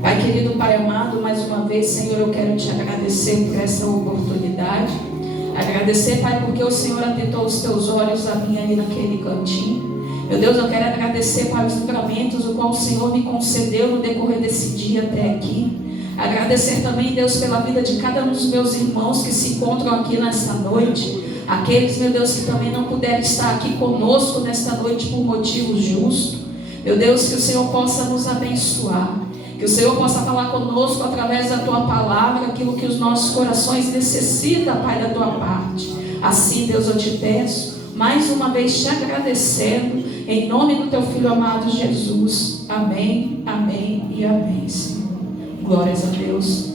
Pai querido, Pai amado, mais uma vez, Senhor, eu quero te agradecer por essa oportunidade. Agradecer, Pai, porque o Senhor atentou os teus olhos a mim ali naquele cantinho. Meu Deus, eu quero agradecer, Pai, os livramentos o qual o Senhor me concedeu no decorrer desse dia até aqui. Agradecer também, Deus, pela vida de cada um dos meus irmãos que se encontram aqui nesta noite. Aqueles, meu Deus, que também não puderam estar aqui conosco nesta noite por motivos justos. Meu Deus, que o Senhor possa nos abençoar. Que o Senhor possa falar conosco através da Tua palavra, aquilo que os nossos corações necessitam, Pai, da Tua parte. Assim, Deus, eu te peço, mais uma vez te agradecendo, em nome do Teu Filho amado Jesus. Amém, amém e amém, Senhor. Glórias a Deus.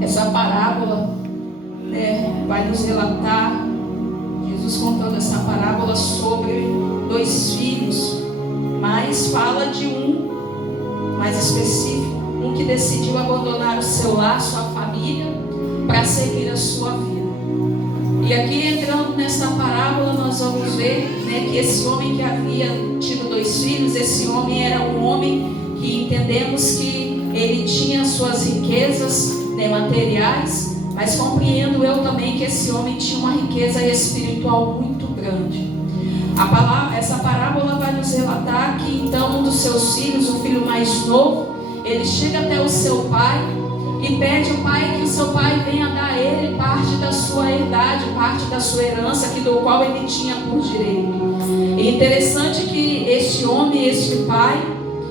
Essa parábola, vai nos relatar, Jesus contando essa parábola sobre 2 filhos, mas fala de um mais específico, um que decidiu abandonar o seu lar, sua família, para seguir a sua vida. E aqui, entrando nessa parábola, nós vamos ver, que esse homem que havia tido 2 filhos, esse homem era um homem que entendemos que ele tinha suas riquezas, materiais, mas compreendo eu também que esse homem tinha uma riqueza espiritual muito grande. Essa parábola vai nos relatar que então um dos seus filhos, o filho mais novo, ele chega até o seu pai e pede ao pai que o seu pai venha dar a ele parte da sua herdade, parte da sua herança, do qual ele tinha por direito. E interessante que este homem, este pai,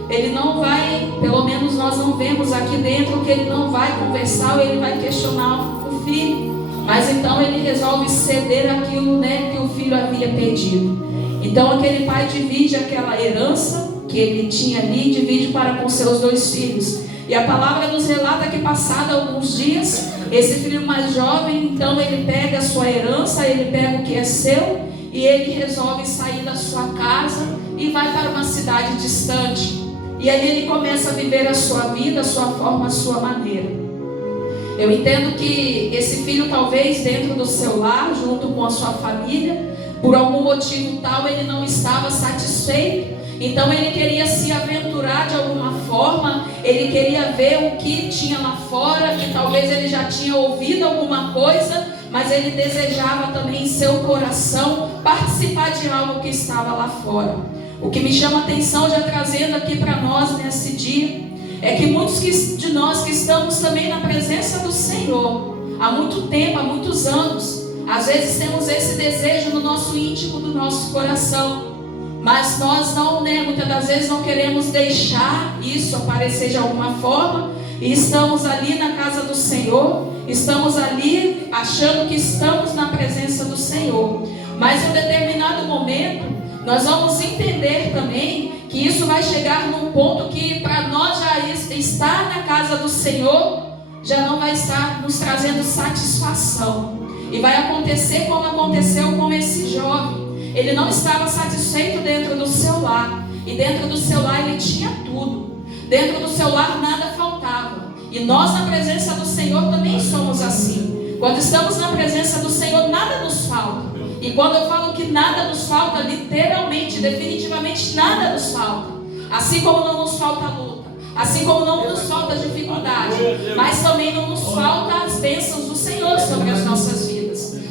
ele não vai, pelo menos nós não vemos aqui dentro que ele não vai conversar ou ele vai questionar o filho, mas então ele resolve ceder aquilo, que o filho havia pedido. Então aquele pai divide aquela herança que ele tinha ali, divide para com seus 2 filhos. E a palavra nos relata que passado alguns dias, esse filho mais jovem, então ele pega a sua herança, ele pega o que é seu e ele resolve sair da sua casa e vai para uma cidade distante. E ali ele começa a viver a sua vida, a sua forma, a sua maneira. Eu entendo que esse filho, talvez dentro do seu lar, junto com a sua família, por algum motivo tal, ele não estava satisfeito. Então ele queria se aventurar de alguma forma. Ele queria ver o que tinha lá fora, que talvez ele já tinha ouvido alguma coisa, mas ele desejava também em seu coração participar de algo que estava lá fora. O que me chama a atenção, já trazendo aqui para nós nesse dia, é que muitos de nós que estamos também na presença do Senhor há muito tempo, há muitos anos, às vezes temos esse desejo no nosso íntimo do nosso coração, mas nós não, muitas das vezes não queremos deixar isso aparecer de alguma forma, e estamos ali na casa do Senhor, estamos ali achando que estamos na presença do Senhor, mas em um determinado momento nós vamos entender também que isso vai chegar num ponto que para nós já estar na casa do Senhor já não vai estar nos trazendo satisfação. E vai acontecer como aconteceu com esse jovem. Ele não estava satisfeito dentro do seu lar. E dentro do seu lar ele tinha tudo. Dentro do seu lar nada faltava. E nós na presença do Senhor também somos assim. Quando estamos na presença do Senhor nada nos falta. E quando eu falo que nada nos falta, literalmente, definitivamente nada nos falta. Assim como não nos falta luta, assim como não nos falta dificuldade, mas também não nos falta as bênçãos do Senhor sobre as nossas vidas.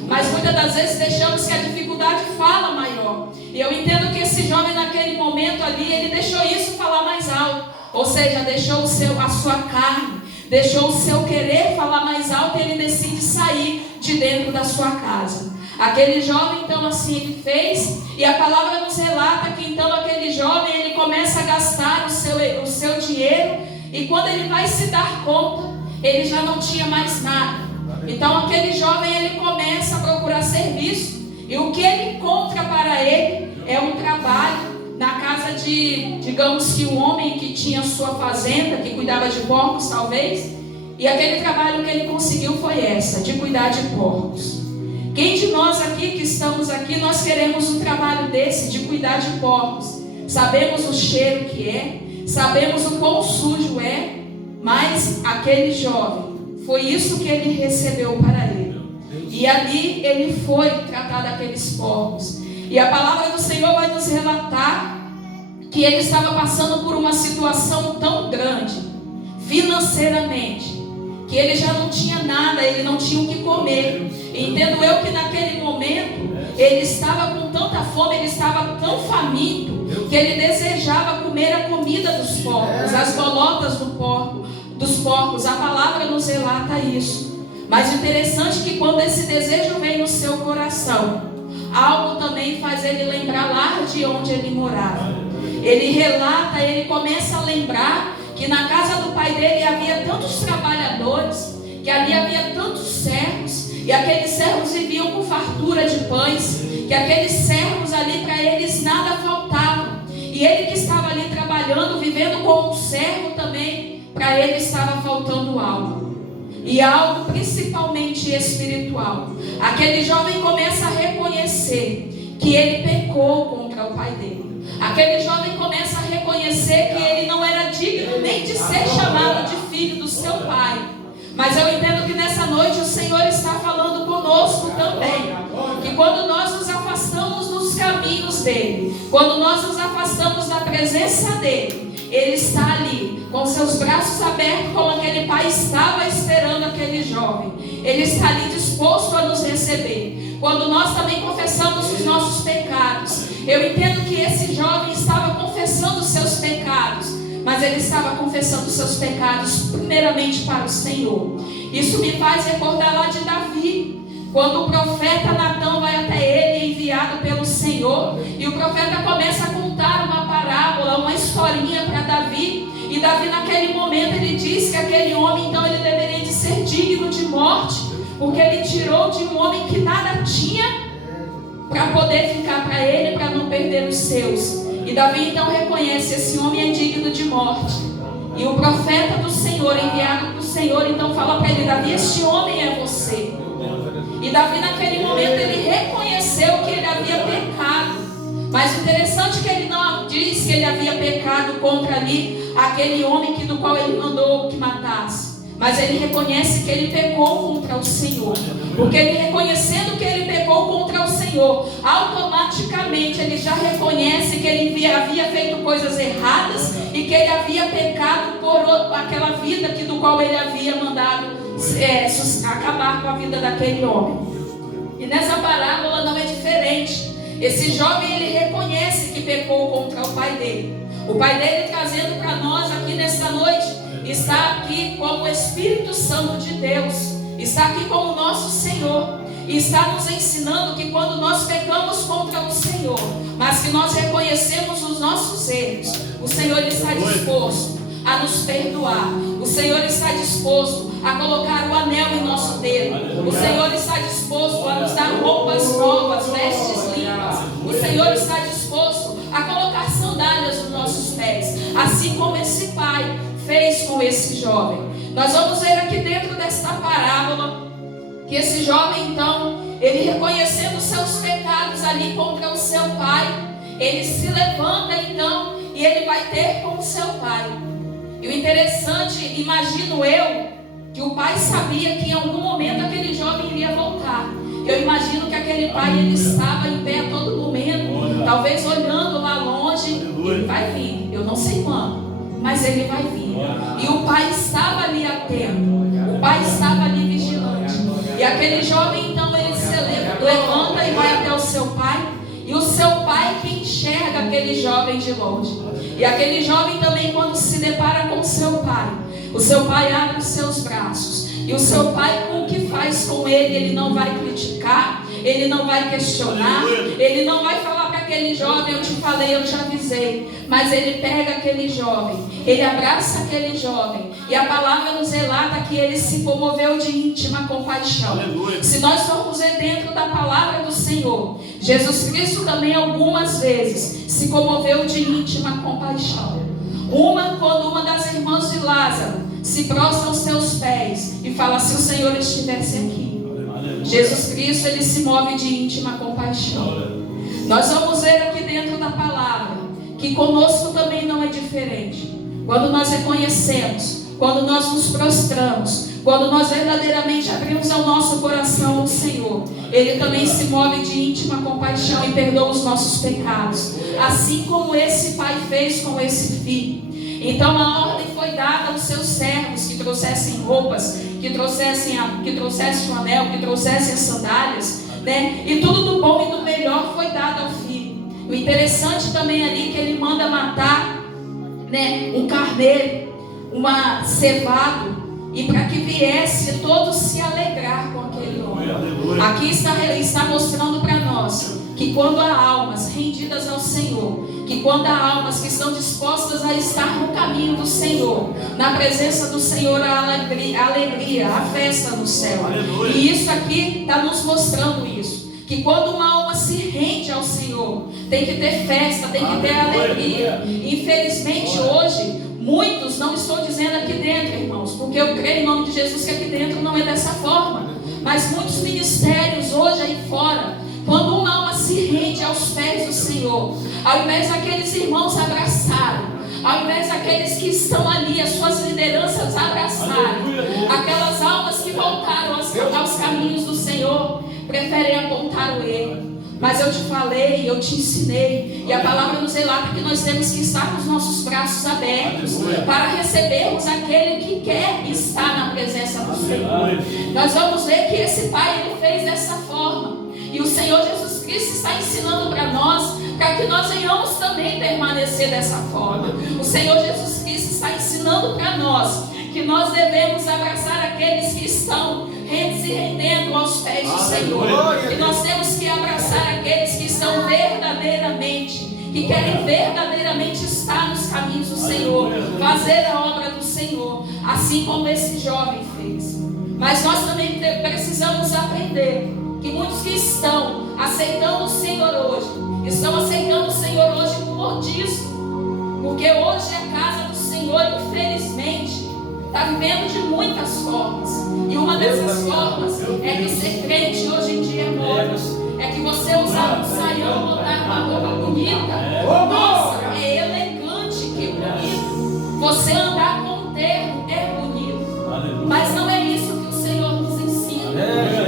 Mas muitas das vezes deixamos que a dificuldade fala maior. E eu entendo que esse jovem naquele momento ali, ele deixou isso falar mais alto. Ou seja, deixou a sua carne, deixou o seu querer falar mais alto e ele decide sair de dentro da sua casa. Aquele jovem, então, assim ele fez, e a palavra nos relata que então aquele jovem, ele começa a gastar o seu dinheiro, e quando ele vai se dar conta, ele já não tinha mais nada. Então aquele jovem, ele começa a procurar serviço, e o que ele encontra para ele é um trabalho na casa de, digamos que um homem que tinha sua fazenda, que cuidava de porcos talvez, e aquele trabalho que ele conseguiu foi de cuidar de porcos. Quem de nós aqui que estamos aqui, nós queremos um trabalho desse, de cuidar de porcos? Sabemos o cheiro que é, sabemos o quão sujo é, mas aquele jovem, foi isso que ele recebeu para ele. E ali ele foi tratar daqueles porcos. E a palavra do Senhor vai nos relatar que ele estava passando por uma situação tão grande financeiramente, que ele já não tinha nada, ele não tinha o que comer. E entendo eu que naquele momento ele estava com tanta fome, ele estava tão faminto, que ele desejava comer a comida dos porcos, as bolotas dos porcos. A palavra nos relata isso. Mas o interessante é que quando esse desejo vem no seu coração, algo também faz ele lembrar lá de onde ele morava. Ele relata, ele começa a lembrar que na casa do pai dele havia tantos trabalhadores, que ali havia tantos servos, e aqueles servos viviam com fartura de pães, que aqueles servos ali para eles nada faltava. E ele que estava ali trabalhando, vivendo como um servo também, para ele estava faltando algo. E algo principalmente espiritual. Aquele jovem começa a reconhecer que ele pecou contra o pai dele. Aquele jovem começa a reconhecer que ele não era digno nem de ser chamado de filho do seu pai. Mas eu entendo que nessa noite o Senhor está falando conosco também, que quando nós nos afastamos dos caminhos dele, quando nós nos afastamos da presença dele, ele está ali, com seus braços abertos, como aquele pai estava esperando aquele jovem. Ele está ali disposto a nos receber. Quando nós também confessamos os nossos pecados, eu entendo que esse jovem estava confessando os seus pecados, mas ele estava confessando os seus pecados primeiramente para o Senhor. Isso me faz recordar lá de Davi, quando o profeta Natã vai até ele, enviado pelo Senhor, e o profeta começa a contar uma parábola, uma historinha para Davi. E Davi naquele momento ele diz que aquele homem então ele deveria de ser digno de morte, porque ele tirou de um homem que nada tinha para poder ficar para ele, para não perder os seus. E Davi então reconhece: esse homem é digno de morte. E o profeta do Senhor, enviado para o Senhor, então fala para ele: Davi, este homem é você. E Davi naquele momento ele reconheceu que ele havia pecado. Mas o interessante é que ele não diz que ele havia pecado contra ali aquele homem do qual ele mandou que matasse. Mas ele reconhece que ele pecou contra o Senhor. Porque ele reconhecendo que ele pecou contra o Senhor, automaticamente ele já reconhece que ele havia feito coisas erradas e que ele havia pecado por aquela vida do qual ele havia mandado acabar com a vida daquele homem. E nessa parábola não é diferente. Esse jovem ele reconhece que pecou contra o pai dele. O pai dele trazendo para nós aqui nesta noite, está aqui como o Espírito Santo de Deus, está aqui como o nosso Senhor, e está nos ensinando que quando nós pecamos contra o Senhor, mas que nós reconhecemos os nossos erros, o Senhor está disposto a nos perdoar. O Senhor está disposto a colocar o anel em nosso dedo. O Senhor está disposto a nos dar roupas novas, vestes limpas. O Senhor está disposto a colocar sandálias nos nossos pés, assim como esse pai fez com esse jovem. Nós vamos ver aqui dentro desta parábola que esse jovem então, ele reconhecendo os seus pecados ali contra o seu pai, ele se levanta então e ele vai ter com o seu pai. E o interessante, imagino eu, que o pai sabia que em algum momento aquele jovem iria voltar. Eu imagino que aquele pai ele estava em pé a todo momento, talvez olhando lá longe. Ele vai vir, eu não sei quando, mas ele vai vir. E o pai estava ali atento, o pai estava ali vigilante. E aquele jovem então ele se levanta e vai até o seu pai. E o seu pai que enxerga aquele jovem de longe. E aquele jovem também, quando se depara com o seu pai abre os seus braços. E o seu pai, com o que faz com ele não vai criticar, ele não vai questionar, ele não vai falar para aquele jovem: eu te falei, eu te avisei. Mas ele pega aquele jovem, ele abraça aquele jovem, e a palavra nos relata que ele se comoveu de íntima compaixão. Se nós formos ver dentro da palavra do Senhor, Jesus Cristo também algumas vezes se comoveu de íntima compaixão. Quando uma das irmãs de Lázaro se prostra aos seus pés e fala: se o Senhor estivesse aqui. Jesus Cristo ele se move de íntima compaixão. Nós vamos ver aqui dentro da palavra que conosco também não é diferente. Quando nós reconhecemos, quando nós nos prostramos, quando nós verdadeiramente abrimos o nosso coração ao Senhor, Ele também se move de íntima compaixão e perdoa os nossos pecados, assim como esse pai fez com esse filho. Então a ordem foi dada aos seus servos trouxessem roupas, que trouxessem o anel, que trouxessem as sandálias, né? E tudo do bom e do melhor foi dado ao filho. O interessante também ali que ele manda matar, né, um carneiro, cevado, e para que viesse todos se alegrar com aquele homem. Aqui está mostrando para nós que quando há almas rendidas ao Senhor, que quando há almas que estão dispostas a estar no caminho do Senhor, na presença do Senhor, a alegria, a festa no céu. E isso aqui está nos mostrando isso, que quando uma alma se rende ao Senhor, tem que ter festa, tem que ter alegria. Infelizmente hoje, muitos, não estou dizendo aqui dentro, irmãos, porque eu creio em nome de Jesus que aqui dentro não é dessa forma, mas muitos ministérios hoje aí fora, quando uma alma se rende aos pés do Senhor, ao invés daqueles irmãos abraçarem, ao invés daqueles que estão ali, as suas lideranças abraçarem, aquelas almas que voltaram aos caminhos do Senhor, preferem apontar o erro. Mas eu te falei, eu te ensinei, e a palavra nos relata que nós temos que estar com os nossos braços abertos para recebermos aquele que quer estar na presença do Senhor. Nós vamos ver que esse pai, ele fez dessa forma, e o Senhor Jesus Cristo está ensinando para nós, para que nós venhamos também permanecer dessa forma. O Senhor Jesus Cristo está ensinando para nós que nós devemos abraçar aqueles que estão se rendendo aos pés do Senhor, que nós temos que abraçar aqueles que estão verdadeiramente, que querem verdadeiramente estar nos caminhos do Senhor, fazer a obra do Senhor, assim como esse jovem fez. Mas nós também precisamos aprender que muitos que estão aceitando o Senhor hoje, estão aceitando o Senhor hoje com modismo, porque hoje a casa do Senhor, infelizmente, está vivendo de muitas formas, e uma dessas formas é que ser crente hoje em dia é moda, é que você usar um saião, botar uma roupa bonita, nossa, é elegante, que bonito, você andar com um terno é bonito, mas não é isso que o Senhor nos ensina.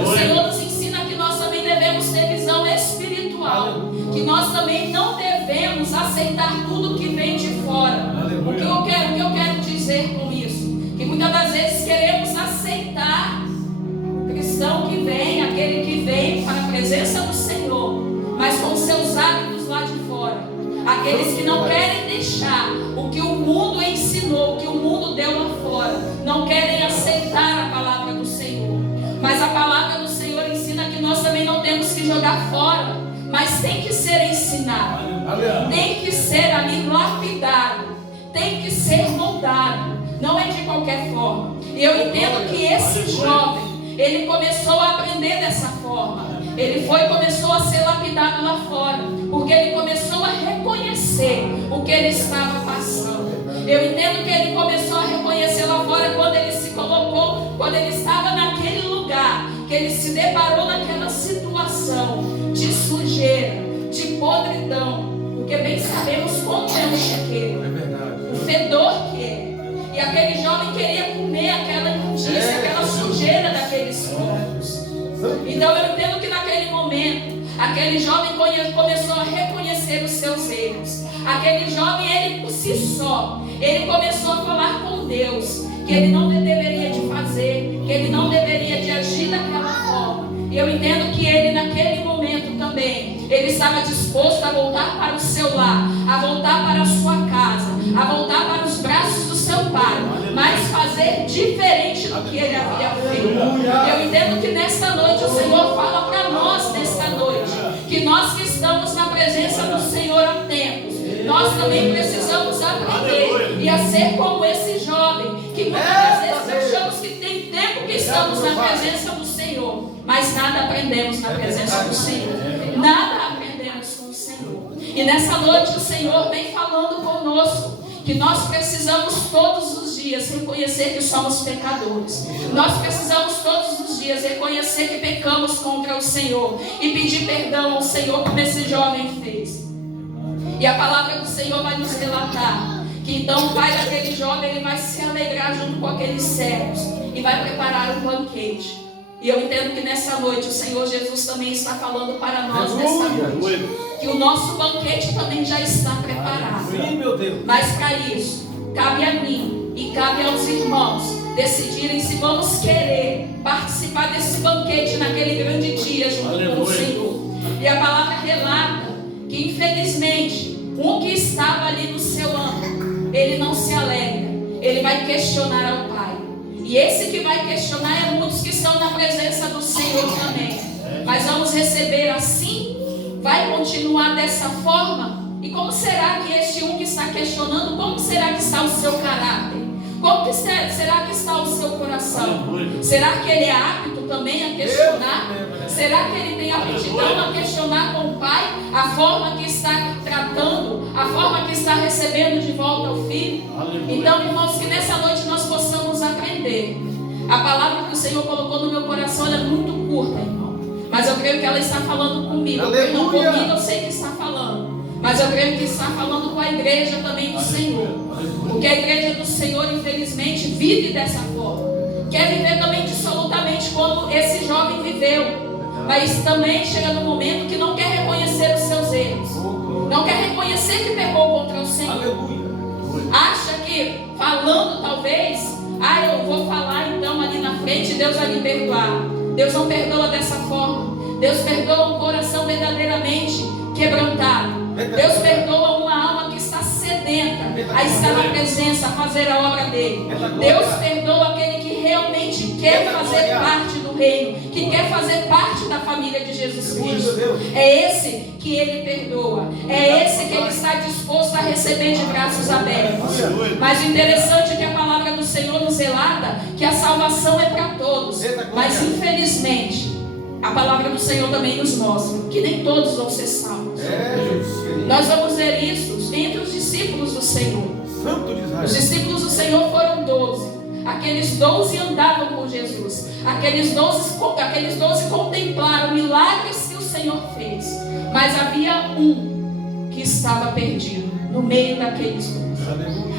O Senhor nos ensina que nós também devemos ter visão espiritual, que nós também não devemos aceitar tudo que vem de fora. O que eu quero dizer com isso? Que muitas das vezes queremos aceitar o cristão que vem, aquele que vem para a presença do Senhor, mas com seus hábitos lá de fora. Aqueles que não querem deixar o que o mundo ensinou, o que o mundo deu lá fora, não querem aceitar a palavra do Senhor. Mas a palavra do Senhor ensina que nós também não temos que jogar fora, mas tem que ser ensinado, tem que ser ali lapidado, tem que ser moldado. Não é de qualquer forma. E eu entendo que esse jovem, ele começou a aprender dessa forma. Ele começou a ser lapidado lá fora, porque ele começou a reconhecer o que ele estava passando. Eu entendo que ele começou a reconhecer lá fora quando ele se colocou, quando ele estava naquele lugar, que ele se deparou naquela situação de sujeira, de podridão, porque bem sabemos como é o chiqueiro, o fedor que é. E aquele jovem queria comer aquela imundícia, aquela sujeira daqueles corpos. Então eu entendo que naquele momento, aquele jovem começou a reconhecer os seus erros. Aquele jovem, ele por si só, ele começou a falar com Deus, que ele não deveria de fazer, que ele não deveria de agir daquela forma. E eu entendo que ele naquele momento também, ele estava disposto a voltar para o seu lar, a voltar para a sua casa, a voltar para os braços do seu pai, mas fazer diferente do que ele havia feito. Eu entendo que nesta noite o Senhor fala para nós, nesta noite, que nós que estamos na presença do Senhor há tempos, nós também precisamos aprender e a ser como esse jovem, que muitas vezes achamos que tem tempo que estamos na presença do Senhor, mas nada aprendemos na presença do Senhor, nada aprendemos com o Senhor. E nessa noite o Senhor vem falando conosco, que nós precisamos todos os dias reconhecer que somos pecadores. Nós precisamos todos os dias reconhecer que pecamos contra o Senhor e pedir perdão ao Senhor, como esse jovem fez. E a palavra do Senhor vai nos relatar que então o pai daquele jovem, ele vai se alegrar junto com aqueles servos e vai preparar um banquete. E eu entendo que nessa noite o Senhor Jesus também está falando para nós nessa noite, que o nosso banquete também já está preparado. Mas para isso, cabe a mim e cabe aos irmãos decidirem se vamos querer participar desse banquete naquele grande dia junto com o Senhor. E a palavra relata que infelizmente um que estava ali no seu âmago, ele não se alegra, ele vai questionar ao Pai. E esse que vai questionar é muitos que estão na presença do Senhor também. Mas vamos receber assim? Vai continuar dessa forma? E como será que este um que está questionando, como será que está o seu caráter? Como que será que está o seu coração? Será que ele é apto também a questionar? Será que ele tem aptidão a questionar com o Pai a forma que está tratando, a forma que está recebendo de volta o Filho? Então, irmãos, que nessa noite nós possamos aprender. A palavra que o Senhor colocou no meu coração, ela é muito curta, irmão. Mas eu creio que ela está falando comigo. Não comigo, eu sei que está falando. Mas eu creio que está falando com a igreja também do Senhor. Porque a igreja do Senhor, infelizmente, vive dessa forma. Quer viver também dissolutamente como esse jovem viveu. Mas também chega no momento que não quer reconhecer os seus erros. Não quer reconhecer que pecou contra o Senhor. Acha que falando talvez, eu vou falar então ali na frente, Deus vai me perdoar. Deus não perdoa dessa forma. Deus perdoa um coração verdadeiramente quebrantado. Deus perdoa uma alma que está sedenta a estar na presença, a fazer a obra dele. Deus perdoa aquele que realmente quer fazer parte do reino, que quer fazer parte da família de Jesus Cristo. É esse que ele perdoa. É esse que ele está disposto a receber de braços abertos. Mas o interessante é que a palavra do Senhor nos relata que a salvação é para todos. Mas infelizmente a palavra do Senhor também nos mostra que nem todos vão ser salvos. Nós vamos ver isso entre os discípulos do Senhor. Os discípulos do Senhor foram 12. Aqueles 12 andavam com Jesus. Aqueles 12 contemplaram milagres que o Senhor fez. Mas havia um que estava perdido no meio daqueles 12.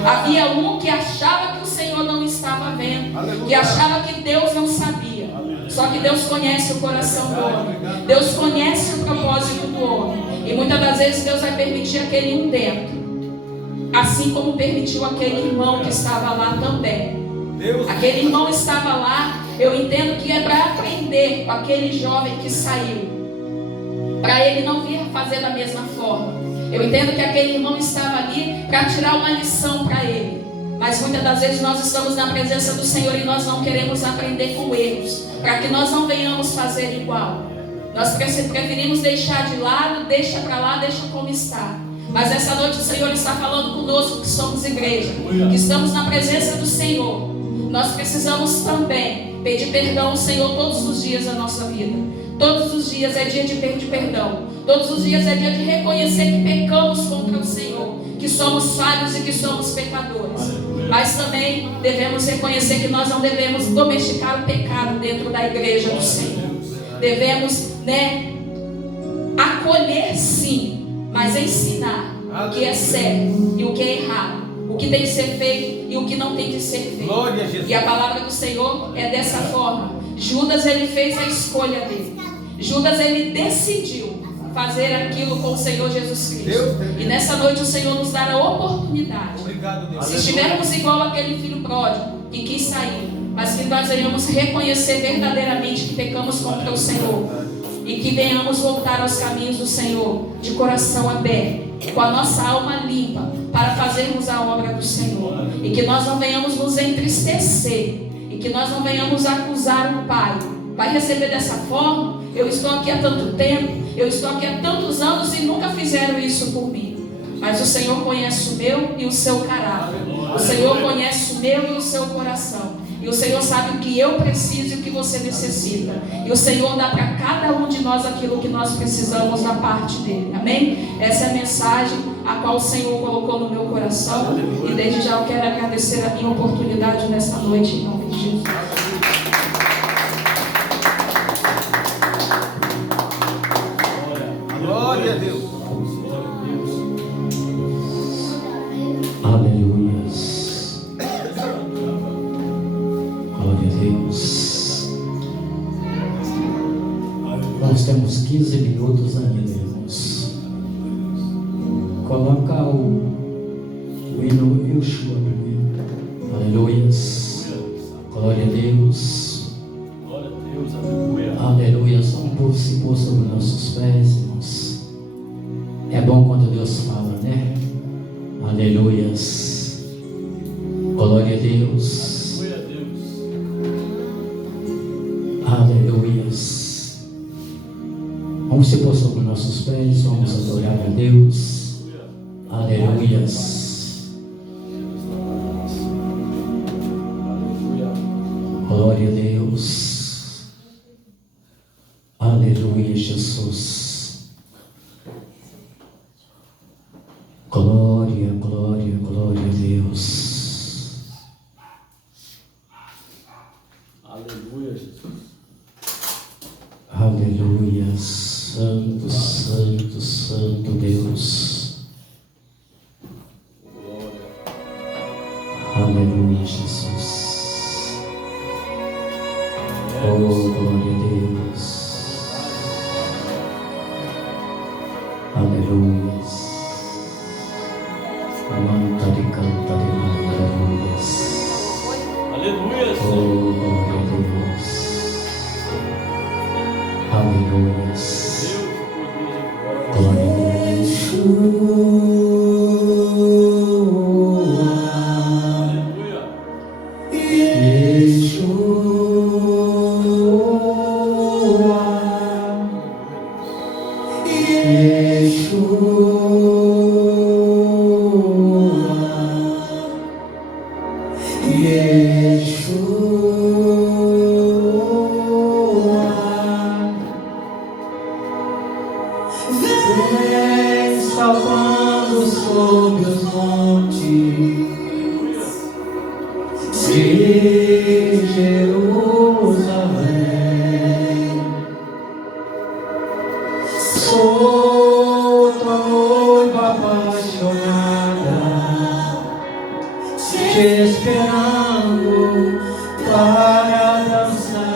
Havia um que achava que o Senhor não estava vendo, que achava que Deus não sabia. Só que Deus conhece o coração do homem. Deus conhece o propósito do homem. E muitas das vezes Deus vai permitir aquele um dentro, assim como permitiu aquele irmão que estava lá também. Aquele irmão estava lá, eu entendo que é para aprender com aquele jovem que saiu, para ele não vir fazer da mesma forma. Eu entendo que aquele irmão estava ali para tirar uma lição para ele. Mas muitas das vezes nós estamos na presença do Senhor e nós não queremos aprender com erros, para que nós não venhamos fazer igual. Nós preferimos deixar de lado, deixa para lá, deixa como está. Mas essa noite o Senhor está falando conosco que somos igreja, que estamos na presença do Senhor. Nós precisamos também pedir perdão ao Senhor todos os dias da nossa vida. Todos os dias é dia de pedir perdão. Todos os dias é dia de reconhecer que pecamos contra o Senhor, que somos falhos e que somos pecadores. Mas também devemos reconhecer que nós não devemos domesticar o pecado dentro da igreja do Senhor. Devemos, acolher sim, mas ensinar o que é certo e o que é errado, o que tem que ser feito e o que não tem que ser feito. Glória a Jesus. E a palavra do Senhor é dessa forma. Judas, ele fez a escolha dele. Judas, ele decidiu fazer aquilo com o Senhor Jesus Cristo. E nessa noite o Senhor nos dá a oportunidade. Se estivermos igual aquele filho pródigo que quis sair, mas que nós venhamos reconhecer verdadeiramente que pecamos contra o Senhor, e que venhamos voltar aos caminhos do Senhor de coração aberto, com a nossa alma limpa, para fazermos a obra do Senhor. E que nós não venhamos nos entristecer, e que nós não venhamos acusar o Pai. Vai receber dessa forma? Eu estou aqui há tanto tempo, eu estou aqui há tantos anos e nunca fizeram isso por mim. Mas o Senhor conhece o meu e o seu caráter. O Senhor conhece o meu e o seu coração. E o Senhor sabe o que eu preciso e o que você necessita. E o Senhor dá para cada um de nós aquilo que nós precisamos da parte dele. Amém? Essa é a mensagem a qual o Senhor colocou no meu coração. E desde já eu quero agradecer a minha oportunidade nesta noite, em nome de Jesus. Glória a Deus. Aleluias. Glória a Deus. Nós temos 15 minutos ainda, irmãos. Coloca o hino Yeshua primeiro. Aleluias. Glória a Deus. Glória a Deus, aleluia. Aleluia. Só um pouco se pôr sobre nossos pés, irmãos. É bom quando Deus fala, né? Aleluias. Glória a Deus. Glória a Deus. Aleluias. Vamos se pôr sobre nossos pés, vamos adorar a Deus. Aleluias. Glória a Deus. Aleluia, Jesus. Glória, glória, glória a Deus. Aleluia, Jesus. Aleluia. Santo, santo, santo Deus. Glória. Aleluia, Jesus. Oh, glória a Deus. Aleluia. Manta de canta de aleluias. Aleluia, Oh, Senhor. glória a Deus. Aleluia. Deus, poder e glória. Glória a Deus. Vem saltando sobre os montes de Jerusalém. Sou tua noiva apaixonada, te esperando para dançar.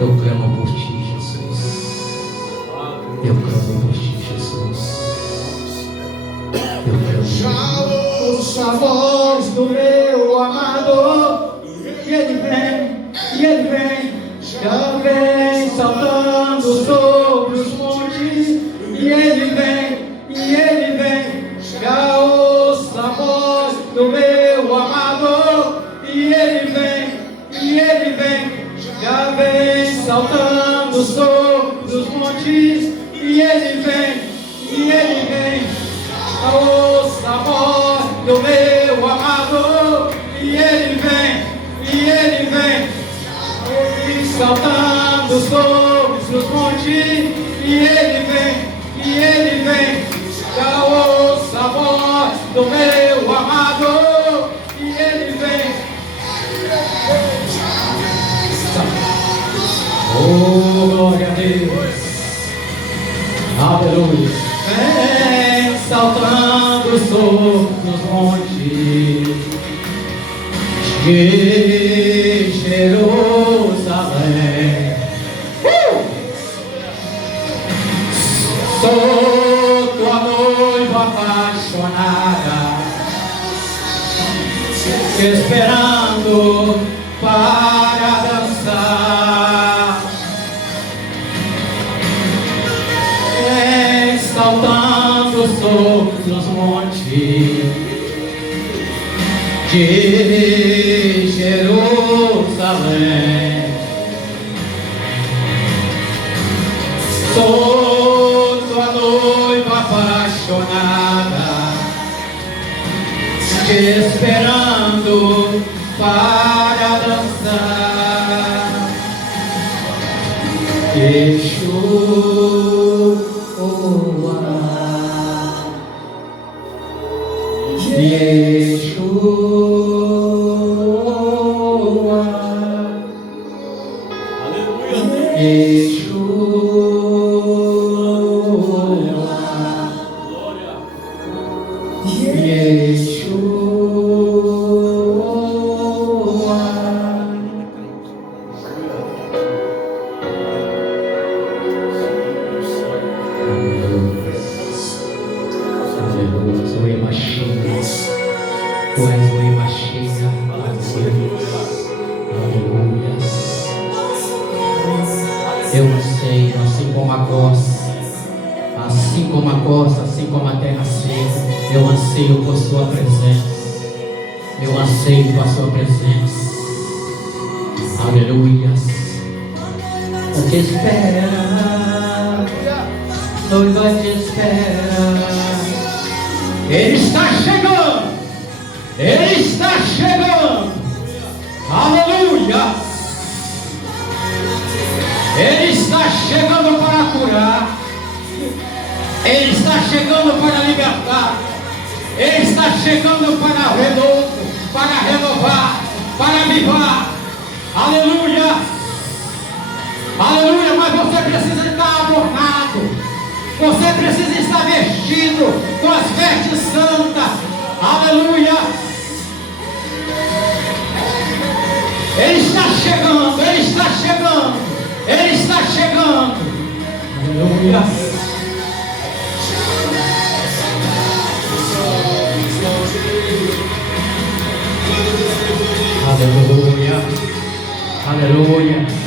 Eu clamo por ti, Jesus. Eu clamo por ti, Jesus. Eu clamo. Já ouço a voz do meu amado, e ele vem, já vem saltando sobre os montes, e ele vem, já ouço a voz do meu amado, e ele vem, já vem saltando sobre os montes, e ele vem, ouça a voz do meu amado, e ele vem, saltando sobre os montes, e ele vem, já ouça a voz do meu amado, e ele vem. Oh, glória a Deus. Aleluia. Vem saltando sobre os montes de Jerusalém. Sou tua noiva apaixonada, te esperando para dançar. Saltando sobre os montes de Jerusalém. Sou tua noiva apaixonada, te esperando para dançar. Yeshua, Yeshua, Aleluia. Yeshua, Glória. Aleluia. Zoe Mashiach. Tu és Zoe Mashiach. Aleluia. Eu anseio, assim como a costa, assim como a costa, assim como a terra seca. Eu anseio por sua presença. Eu anseio por sua presença. Aleluia. Eu te espero. Noiva te espera. Ele está chegando. Ele está chegando. Aleluia. Ele está chegando para curar. Ele está chegando para libertar. Ele está chegando para renovo, para renovar, para avivar. Aleluia. Aleluia, mas você precisa estar adornado. Você precisa estar vestido com as vestes santas. Aleluia. Ele está chegando, Ele está chegando, Ele está chegando. Aleluia. Aleluia. Aleluia.